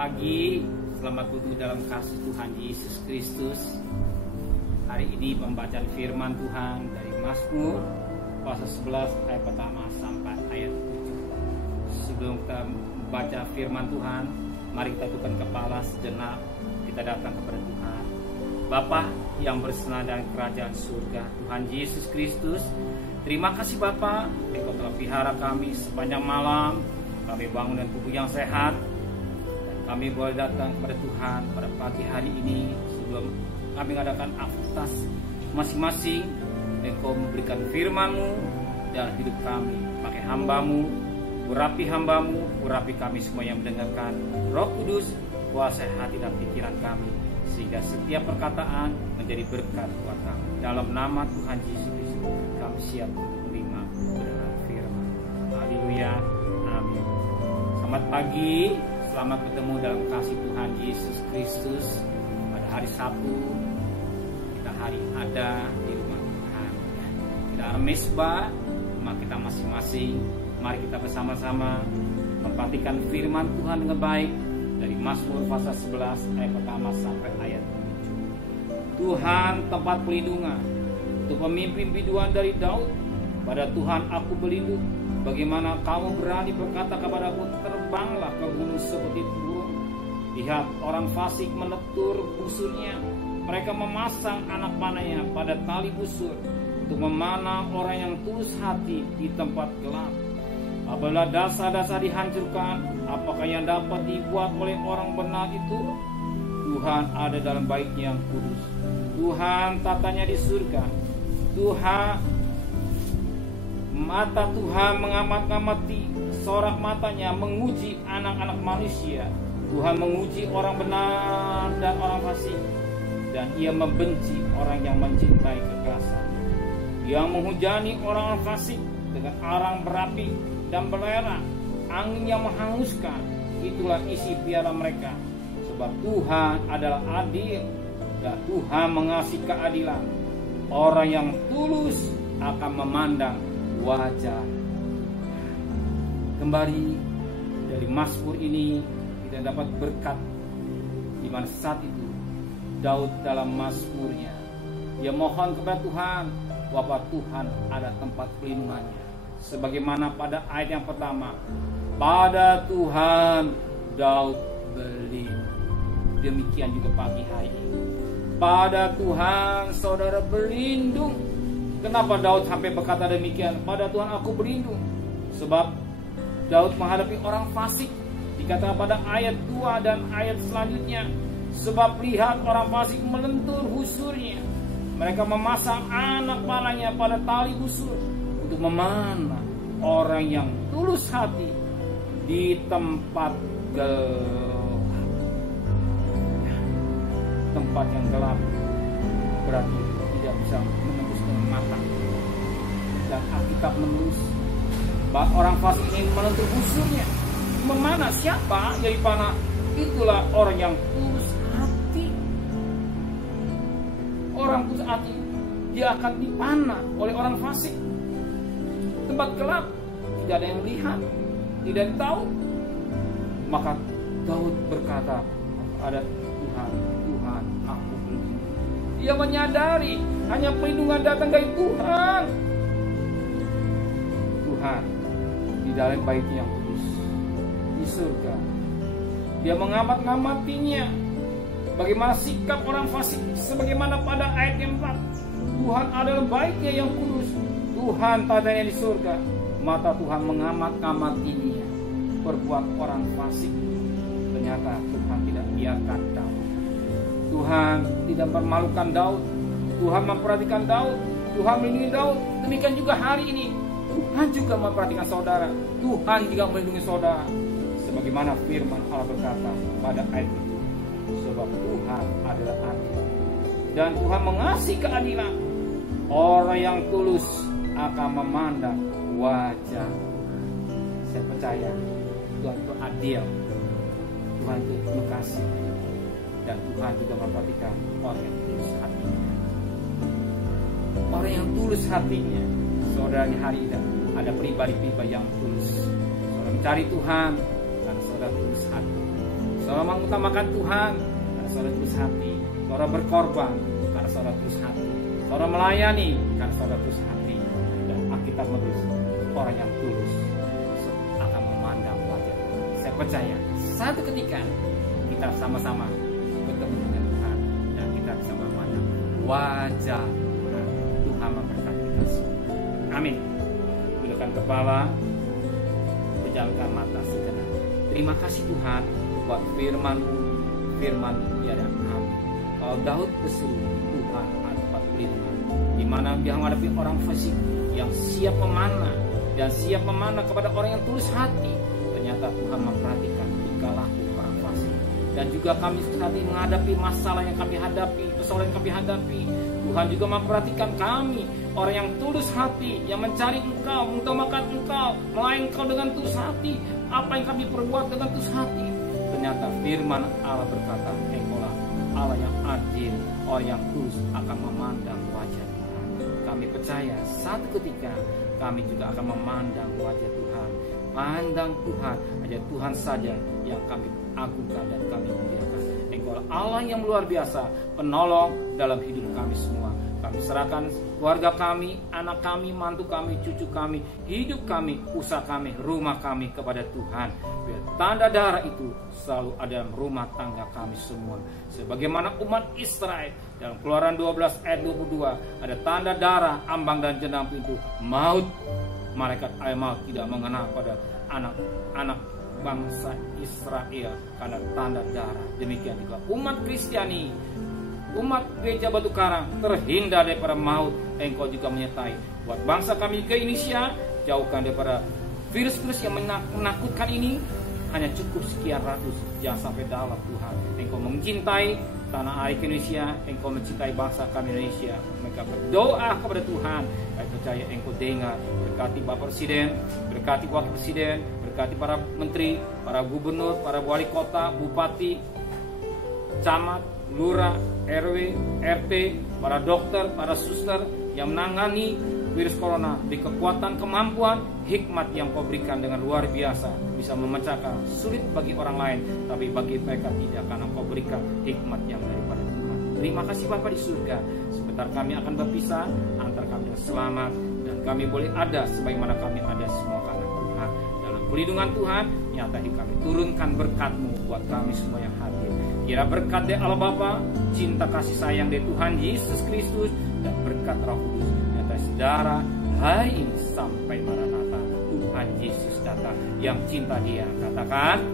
pagi, selamat duduk dalam kasih Tuhan Yesus Kristus. Hari ini membaca firman Tuhan dari Mazmur pasal 11 ayat pertama sampai ayat 7. Sebelum kita membaca firman Tuhan, mari kita tundukkan kepala sejenak, kita datang kepada Tuhan. Bapa yang bersenang dari kerajaan surga, Tuhan Yesus Kristus, terima kasih Bapa, Engkau telah pelihara kami sepanjang malam. Kami bangun dengan tubuh yang sehat, dan kami boleh datang kepada Tuhan pada pagi hari ini. Sebelum kami mengadakan aktivitas masing-masing, Engkau memberikan firman-Mu dalam hidup kami. Pakai hamba-Mu, urapi kami semua yang mendengarkan. Roh Kudus, kuasai hati dan pikiran kami, sehingga setiap perkataan menjadi berkat buat kami. Dalam nama Tuhan Yesus Kristus, kami siap untuk menerima kebenaran firman. Haleluya. Amin. Selamat pagi, selamat bertemu dalam kasih Tuhan Yesus Kristus. Pada hari Sabtu, kita hari ada di rumah Tuhan. Kita ada mesbah, rumah kita masing-masing. Mari kita bersama-sama memperhatikan firman Tuhan dengan baik dari Mazmur pasal 11 ayat pertama sampai ayat 7. Tuhan tempat pelindungan untuk pemimpin biduan dari Daud. Pada Tuhan aku berlindung. Bagaimana kamu berani berkata kepadaku, terbanglah ke gunung seperti burung. Lihat, orang fasik menetur busurnya. Mereka memasang anak panahnya pada tali busur untuk memanah orang yang tulus hati di tempat gelap. Apabila dasar-dasar dihancurkan, apakah yang dapat dibuat oleh orang benar itu? Tuhan ada dalam Bait-Nya yang kudus. Tuhan tatanya di surga. Mata Tuhan mengamat-ngamati, sorak matanya menguji anak-anak manusia. Tuhan menguji orang benar dan orang fasik, dan Ia membenci orang yang mencintai kekerasan. Yang menghujani orang fasik dengan arang berapi dan belerang, angin yang menghanguskan, itulah isi piala mereka. Sebab Tuhan adalah adil, dan Tuhan mengasihi keadilan. Orang yang tulus akan memandang wajah. Kembali dari Mazmur ini kita dapat berkat, di mana saat itu Daud dalam Mazmurnya dia mohon kepada Tuhan bahwa Tuhan ada tempat pelindungannya. Sebagaimana pada ayat yang pertama, pada Tuhan Daud berlindung. Demikian juga pagi hari ini, pada Tuhan saudara berlindung. Kenapa Daud sampai berkata demikian? Pada Tuhan aku berlindung. Sebab Daud menghadapi orang fasik. Dikatakan pada ayat 2 dan ayat selanjutnya, sebab lihat orang fasik melentur busurnya. Mereka memasang anak panahnya pada tali busur untuk memanah orang yang tulus hati di tempat gelap. Tempat yang gelap berarti tidak bisa menembus dengan mata. Dan Alkitab menulis orang fasik ini melentur busurnya. Memanah siapa yang dipanah? Itulah orang yang tulus hati. Orang tulus hati, dia akan dipanah oleh orang fasik. Tempat gelap, tidak ada yang melihat, tidak tahu. Maka Daud berkata, ada Tuhan aku berlindung. Dia menyadari hanya perlindungan datang dari Tuhan. Tuhan di dalam Bait-Nya yang kudus di surga. Dia mengamat-ngamatinya. Bagaimana sikap orang fasik, sebagaimana pada ayat yang 4. Tuhan adalah Bait-Nya yang kudus. Tuhan tatanya di surga. Mata Tuhan mengamat-ngamatinya. Perbuat orang fasik, ternyata Tuhan tidak biarkan Daud. Tuhan tidak mempermalukan Daud. Tuhan memperhatikan Daud. Tuhan melindungi Daud. Demikian juga hari ini Tuhan juga memperhatikan saudara. Tuhan juga melindungi saudara. Sebagaimana firman Allah berkata pada ayat itu, sebab Tuhan adalah adil, dan Tuhan mengasihi keadilan. Orang yang tulus akan memandang wajah. Saya percaya Tuhan itu adil, Tuhan itu penuh kasih, dan Tuhan juga memperhatikan orang yang tulus hatinya. Orang yang tulus hatinya, saudaranya hari ini ada pribadi-pribadi yang tulus. Saudara mencari Tuhan karena saudara tulus hati. Saudara mengutamakan Tuhan karena saudara tulus hati. Saudara berkorban karena saudara tulus hati. Saudara melayani karena saudara tulus hati. Dan Alkitab menulis orang yang tulus akan memandang wajah Tuhan. Saya percaya satu ketika kita sama-sama bertemu dengan Tuhan dan kita bisa memandang wajah Tuhan. Tuhan memberkati kita semua. Amin. Tundukkan kepala, pejamkan mata sejenak. Terima kasih Tuhan buat firman-Mu, firman tiada kami. Kalau Daud berseru, Tuhan ada tempat pelindungan. Di mana dia menghadapi orang fasik yang siap memanah dan siap memanah kepada orang yang tulus hati. Ternyata Tuhan memperhatikan tingkah laku orang fasik. Dan juga kami saat ini menghadapi masalah yang kami hadapi, persoalan yang kami hadapi. Tuhan juga memperhatikan kami, orang yang tulus hati, yang mencari Engkau, mengutamakan Engkau, melayani Engkau dengan tulus hati. Apa yang kami perbuat dengan tulus hati. Ternyata firman Allah berkata, Engkaulah Allah yang adil, orang yang tulus akan memandang wajah Tuhan. Kami percaya satu ketika kami juga akan memandang wajah Tuhan. Pandang Tuhan, hanya Tuhan saja yang kami agungkan dan kami muliakan. Engkaulah Allah yang luar biasa, penolong dalam hidup kami semua. Kami serahkan keluarga kami, anak kami, mantu kami, cucu kami, hidup kami, usaha kami, rumah kami kepada Tuhan. Biar tanda darah itu selalu ada dalam rumah tangga kami semua. Sebagaimana umat Israel dalam Keluaran 12 ayat 22 ada tanda darah, ambang dan jenang pintu maut. Malaikat air maut tidak mengenal pada anak-anak bangsa Israel karena tanda darah. Demikian juga umat Kristiani, umat gereja Batu Karang terhindar daripada maut. Engkau juga menyertai buat bangsa kami ke Indonesia, jauhkan daripada virus-virus yang menakutkan ini. Hanya cukup sekian ratus, jangan sampai dalam Tuhan. Engkau mencintai tanah air Indonesia, Engkau mencintai bangsa kami Indonesia. Mereka berdoa kepada Tuhan. Saya percaya Engkau dengar. Berkati Bapak Presiden, berkati Wakil Presiden, berkati para menteri, para gubernur, para wali kota, bupati, camat, lurah, RW, RT, para dokter, para suster yang menangani virus corona. Di kekuatan, kemampuan, hikmat yang Kau berikan dengan luar biasa, bisa memecahkan sulit bagi orang lain, tapi bagi mereka tidak, karena Kau berikan hikmat yang daripada Tuhan. Terima kasih Bapa di surga. Sebentar kami akan berpisah, antar kami yang selamat, dan kami boleh ada sebagaimana kami ada semua karena Tuhan. Dalam pelindungan Tuhan, nyatakan kami turunkan berkat-Mu buat kami semua yang hadir. Kira berkat dari Allah Bapa, cinta kasih sayang dari Tuhan Yesus Kristus, dan berkat Roh Kudus nyata saudara hari ini sampai Maranatha. Tuhan Yesus datang yang cinta Dia. Katakan